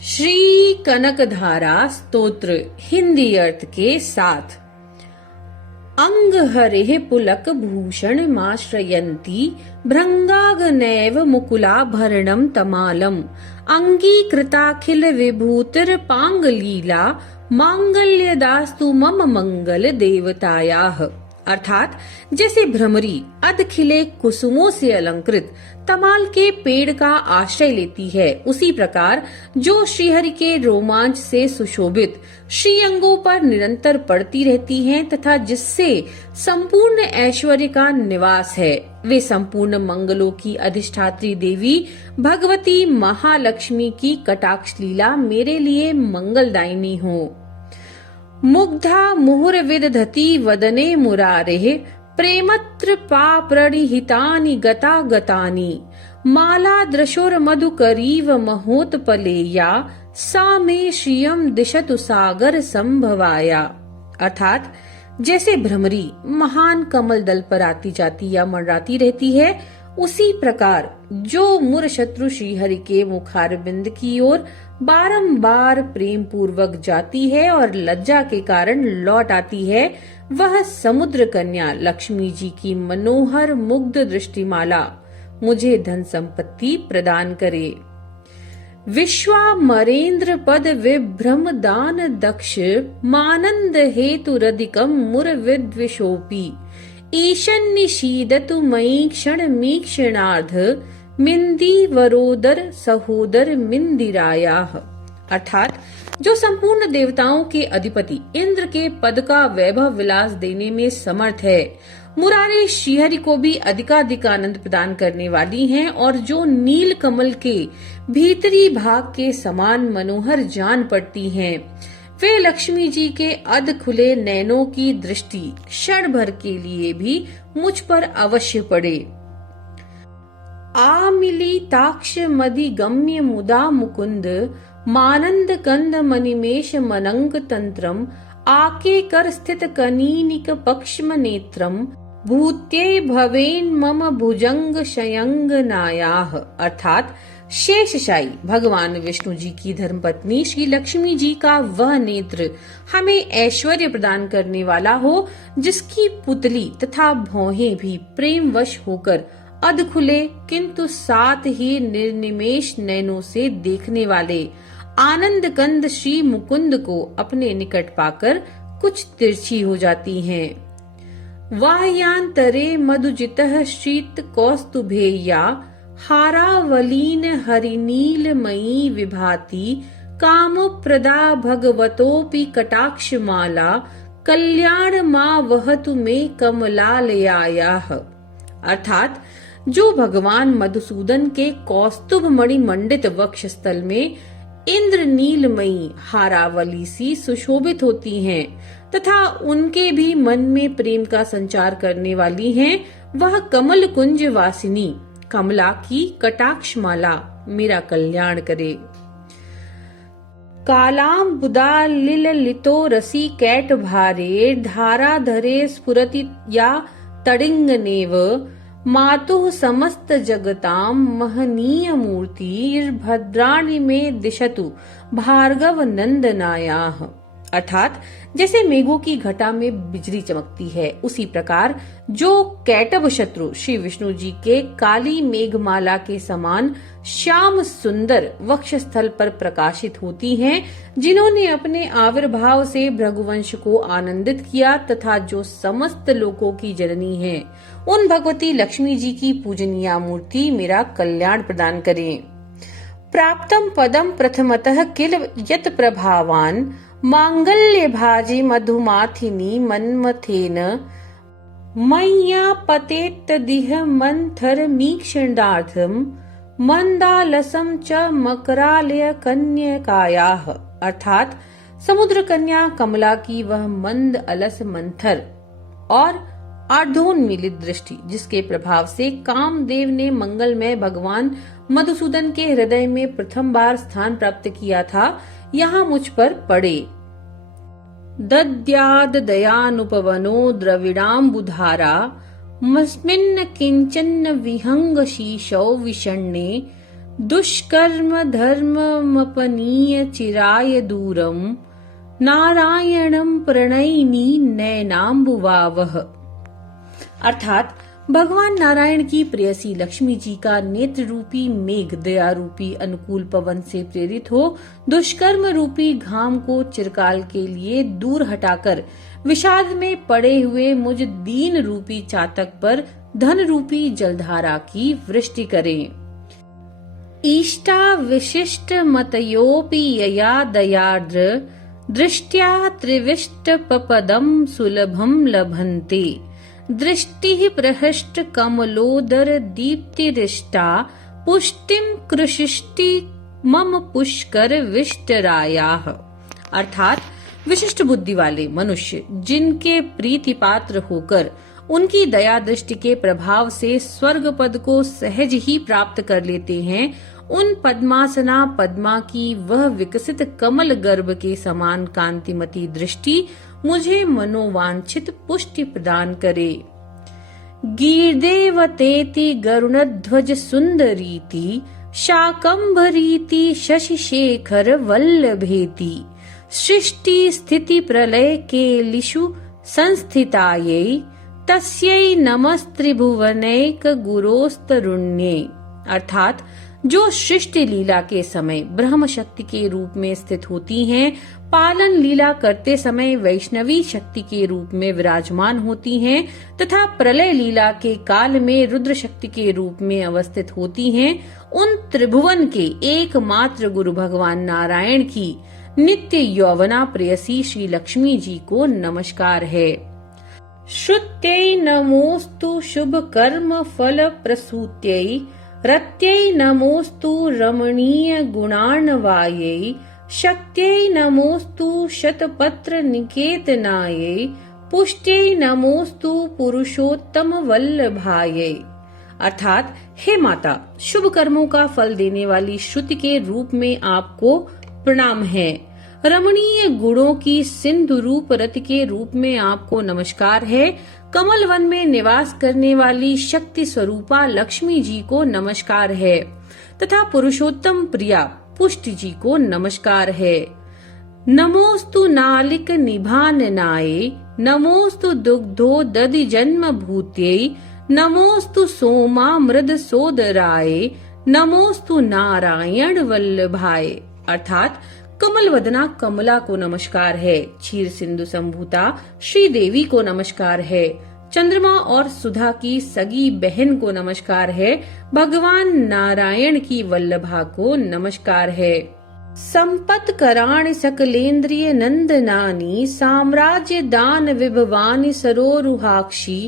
श्री कनकधारा स्तोत्र हिंदी अर्थ के साथ। अंग हरे पुलक भूषण माश्रयन्ति भृंगागनैव मुकुलाभरणं तमालम् अंगीकृताखिल विभूतिर पांगलीला मांगल्यदास्तु मम मंगल देवतायाः। अर्थात जैसे भ्रमरी अध खिले कुसुमों से अलंकृत तमाल के पेड़ का आश्रय लेती है, उसी प्रकार जो श्रीहरि के रोमांच से सुशोभित श्रीअंगों पर निरंतर पड़ती रहती हैं तथा जिससे संपूर्ण ऐश्वर्य का निवास है, वे संपूर्ण मंगलों की अधिष्ठात्री देवी भगवती महालक्ष्मी की कटाक्ष लीला मेरे लिए मंगलदायिनी हो। मुग्धा मुहुर्विदधति वदने मुरारेः प्रेमत्र पाप्रणिहितानि गता गतानि मालादृशोर्मधुकरीव महोत्पलेया सा मे श्रियं दिशतु सागर संभवाया। अर्थात जैसे भ्रमरी महान कमल दल पर आती जाती या मंडराती रहती है, उसी प्रकार जो मुर शत्रु श्रीहरि के मुखारबिंद की ओर बारंबार प्रेम पूर्वक जाती है और लज्जा के कारण लौट आती है, वह समुद्र कन्या लक्ष्मी जी की मनोहर मुग्ध दृष्टिमाला मुझे धन संपत्ति प्रदान करे। विश्वामरेन्द्र पद विभ्रम दान दक्ष मानंद हेतु रदिकम मुर विद्विषोपी ईशन्निशीदतु मयि क्षण मीक्षणार्ध मिंदी वरोदर सहोदर मिंदिरायाः। अर्थात जो संपूर्ण देवताओं के अधिपति इंद्र के पद का वैभव विलास देने में समर्थ है, मुरारे श्रीहरि को भी अधिकाधिक आनंद प्रदान करने वाली हैं और जो नील कमल के भीतरी भाग के समान मनोहर जान पड़ती हैं, वे लक्ष्मी जी के अध खुले नैनों की दृष्टि क्षण भर के लिए भी मुझ पर अवश्य पड़े। आमिलिताक्ष मदि गम्य मुदा मुकुंद मानंद कंद मनिमेश मनंग तंत्रम आके कर स्थित कनीनिक पक्ष्म नेत्रम भूत्ये भवेन मम भुजंग शयंग नायाः। अर्थात शेषशायी भगवान विष्णु जी की धर्मपत्नी श्री लक्ष्मी जी का वह नेत्र हमें ऐश्वर्य प्रदान करने वाला हो, जिसकी पुतली तथा भौहें भी प्रेमवश होकर अध खुले किंतु साथ ही निर्निमेष नैनों से देखने वाले आनंद कंद श्री मुकुंद को अपने निकट पाकर कुछ तिरछी हो जाती हैं। वाह्यांतरे मधुजितः शीत कौस्तुभेया हारावलीन हरिनीलमयी विभाति कामप्रदा भगवतोपि कटाक्षमाला कल्याण मां वहतु मे कमलालयायाः। अर्थात जो भगवान मधुसूदन के कौस्तुभ मणि मंडित वक्षस्थल में इंद्र नीलमयी हारावली सी सुशोभित होती हैं तथा उनके भी मन में प्रेम का संचार करने वाली हैं, वह कमल कुंज वासिनी कमला की कटाक्षमाला मेरा कल्याण करे। कालाम बुदा लिलितो रसी कैट भारे धारा धरे स्फुरति या तडिंगनेव मातुः समस्त जगताम महनीय मूर्तिर्भद्राणि में दिशतु भार्गव नंदनायाः। अर्थात जैसे मेघों की घटा में बिजली चमकती है, उसी प्रकार जो कैटभ शत्रु श्री विष्णु जी के काली मेघमाला के समान श्याम सुंदर वक्षस्थल पर प्रकाशित होती हैं, जिन्होंने अपने आविर्भाव से भृगुवंश को आनंदित किया तथा जो समस्त लोकों की जननी हैं, उन भगवती लक्ष्मी जी की पूजनीय मूर्ति मेरा कल्याण प्रदान करें। प्राप्तम पदम प्रथमतः किल यत प्रभावान मांगल्य भाजी मधुमाथिनी मन्मथेन मय्या पतेत दिह मंथर मीक्षणार्थम मंदालसम च मकरालय कन्यकायाः। अर्थात समुद्र कन्या कमला की वह मंद अलस मंथर और अर्धोन्मीलित दृष्टि, जिसके प्रभाव से कामदेव ने मंगलमय भगवान मधुसूदन के हृदय में प्रथम बार स्थान प्राप्त किया था, यहाँ मुझ पर पड़े। दद्याद दयानुपवनो द्रविडाम्बुधारा मस्मिन् किंचन विहंग शीशौ विषण्णे दुष्कर्म धर्ममपनीय चिराय दूरम नारायणम प्रणयिनी नैनाम्बुवावह। अर्थात भगवान नारायण की प्रेयसी लक्ष्मी जी का नेत्र रूपी मेघ दया रूपी अनुकूल पवन से प्रेरित हो दुष्कर्म रूपी घाम को चिरकाल के लिए दूर हटाकर विषाद में पड़े हुए मुझ दीन रूपी चातक पर धन रूपी जलधारा की वृष्टि करें। ईष्टा विशिष्ट मतयोपि यया दयार्द्र दृष्ट्या त्रिविष्ट पपदम सुलभम लभन्ते दृष्टि प्रहष्ट कमलोदर दीप्तिरिष्टा पुष्टिम कृषिष्टि मम पुष्कर विष्टरायाः। अर्थात विशिष्ट बुद्धि वाले मनुष्य जिनके प्रीति पात्र होकर उनकी दया दृष्टि के प्रभाव से स्वर्ग पद को सहज ही प्राप्त कर लेते हैं, उन पद्मासना पद्मा की वह विकसित कमल गर्भ के समान कांतिमती दृष्टि मुझे मनोवांछित पुष्टि प्रदान करे। गीर्देवतेति गरुणध्वज सुंदरीति शाकंभरीति शशिशेखर वल्लभेति सृष्टि स्थिति प्रलय केलिषु संस्थितायै तस्यै नमस्त्रिभुवनैक गुरोस्तरुण्ये। अर्थात जो सृष्टि लीला के समय ब्रह्म शक्ति के रूप में स्थित होती हैं, पालन लीला करते समय वैष्णवी शक्ति के रूप में विराजमान होती हैं तथा प्रलय लीला के काल में रुद्र शक्ति के रूप में अवस्थित होती हैं, उन त्रिभुवन के एकमात्र गुरु भगवान नारायण की नित्य यौवना प्रेयसी श्री लक्ष्मी जी को नमस्कार है। श्रुत्यै नमोस्तु शुभ कर्म फल प्रसूत्यै रत्यै नमोस्तु रमणीय गुणार्णवायै शक्त्यै नमोस्तु शतपत्र निकेतनायै पुष्ट्यै नमोस्तु पुरुषोत्तम वल्लभायै। अर्थात हे माता, शुभ कर्मों का फल देने वाली श्रुति के रूप में आपको प्रणाम है। रमणीय गुणों की सिंधु रूप रति के रूप में आपको नमस्कार है। कमल वन में निवास करने वाली शक्ति स्वरूपा लक्ष्मी जी को नमस्कार है तथा पुरुषोत्तम प्रिया पुष्टि जी को नमस्कार है। नमोस्तु नालिक निभाननाये नमोस्तु दुग्धो दधि जन्म भूत्यै नमोस्तु सोमा मृद सोदराये नमोस्तु नारायण वल्लभाय। अर्थात कमल वदना कमला को नमस्कार है, क्षीर सिंधु संभूता श्री देवी को नमस्कार है, चंद्रमा और सुधा की सगी बहन को नमस्कार है, भगवान नारायण की वल्लभा को नमस्कार है। संपत कराणि सकलेन्द्रिय नंदनानी साम्राज्य दान विभवानि सरोरुहाक्षी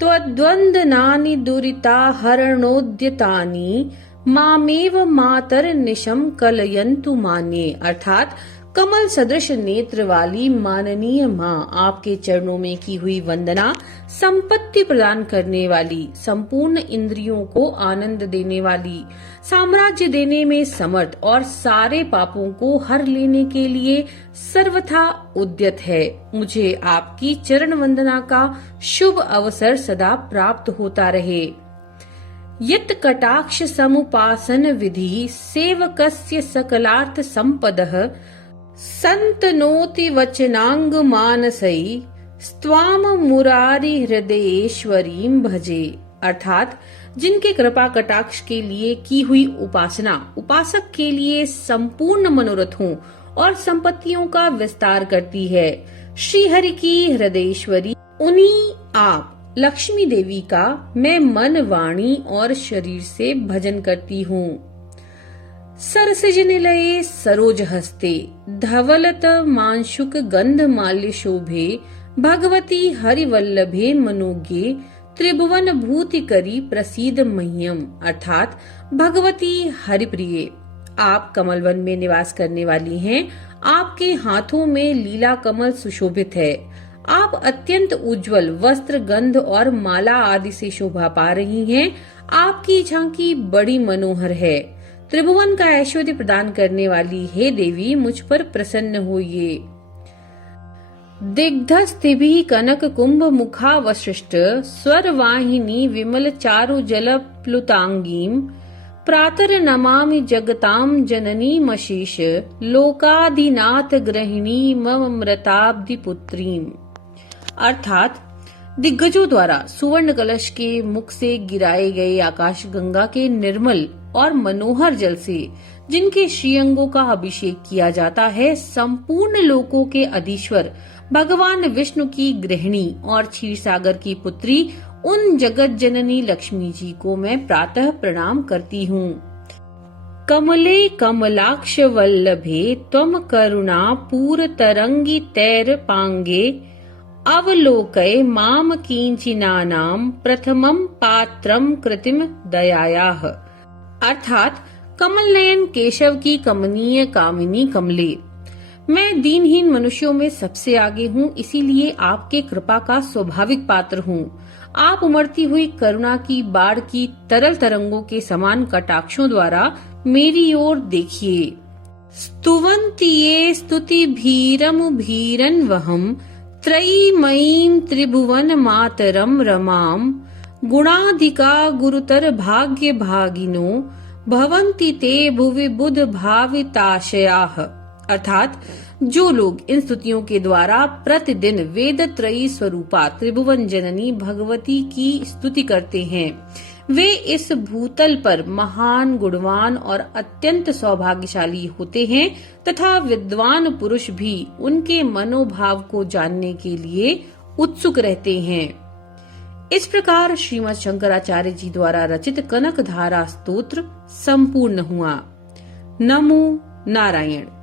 त्वद्वंदनानि दुरिता हरणोद्यतानि मामेव मातर निशम कलयंतु मान्ये। अर्थात कमल सदृश नेत्र वाली माननीय माँ, आपके चरणों में की हुई वंदना संपत्ति प्रदान करने वाली, संपूर्ण इंद्रियों को आनंद देने वाली, साम्राज्य देने में समर्थ और सारे पापों को हर लेने के लिए सर्वथा उद्यत है। मुझे आपकी चरण वंदना का शुभ अवसर सदा प्राप्त होता रहे। यत् कटाक्ष समुपासन विधि सेवकस्य सकलार्थ संपदः संतनोति वचनांग मानसई स्वाम मुरारी हृदयेश्वरीं भजे। अर्थात जिनके कृपा कटाक्ष के लिए की हुई उपासना उपासक के लिए संपूर्ण मनोरथों और संपत्तियों का विस्तार करती है। श्री हरि की हृदयेश्वरी उन्हीं आप लक्ष्मी देवी का मैं मन वाणी और शरीर से भजन करती हूँ। सरसिजनिलये सरोज हस्ते धवलत मांशुक गंध माल्य शोभे भगवती हरिवल्लभे मनोज्ञे त्रिभुवन भूति करी प्रसीद मह्यम। अर्थात भगवती हरिप्रिय, आप कमलवन में निवास करने वाली हैं। आपके हाथों में लीला कमल सुशोभित है। आप अत्यंत उज्जवल वस्त्र गंध और माला आदि से शोभा पा रही हैं। आपकी झांकी बड़ी मनोहर है। त्रिभुवन का ऐश्वर्य प्रदान करने वाली हे देवी, मुझ पर प्रसन्न होइए। दिग्धस्तिभिः कनक कुंभ मुखावशिष्ट स्वर वाहिनी विमल चारु जल प्लुतांगीं प्रातः नमामि जगतां जननीमशेष लोकाधिनाथ गृहिणी मम मृताब्धि पुत्रीम। अर्थात दिग्गजों द्वारा सुवर्ण कलश के मुख से गिराए गए आकाश गंगा के निर्मल और मनोहर जल से जिनके श्रीअंगों का अभिषेक किया जाता है, संपूर्ण लोकों के अधीश्वर भगवान विष्णु की गृहिणी और क्षीरसागर की पुत्री उन जगत जननी लक्ष्मी जी को मैं प्रातः प्रणाम करती हूँ। कमले कमलाक्ष वल्लभे त्वम करुणा पूर तरंगी तैर पांगे अवलोकय माम कींचिनानाम प्रथमम पात्रम कृतिम दयायाः। अर्थात कमल नयन केशव की कमनीय कामिनी कमले, मैं दीनहीन मनुष्यों में सबसे आगे हूँ, इसीलिए आपके कृपा का स्वाभाविक पात्र हूँ। आप उमड़ती हुई करुणा की बाढ़ की तरल तरंगों के समान कटाक्षों द्वारा मेरी ओर देखिए। स्तुवन्तिये स्तुति भीरम भीरन वहम त्रयीमयीं त्रिभुवन मातरम रमाम गुणाधिका गुरुतर भाग्य भागिनो भवन्ति ते भुवि बुध भाविताशयाः। अर्थात जो लोग इन स्तुतियों के द्वारा प्रतिदिन वेद त्रयी स्वरूपा त्रिभुवन जननी भगवती की स्तुति करते हैं, वे इस भूतल पर महान, गुणवान और अत्यंत सौभाग्यशाली होते हैं तथा विद्वान पुरुष भी उनके मनोभाव को जानने के लिए उत्सुक रहते हैं। इस प्रकार श्रीमद् शंकराचार्य जी द्वारा रचित कनक धारा स्तोत्र संपूर्ण हुआ। नमो नारायण।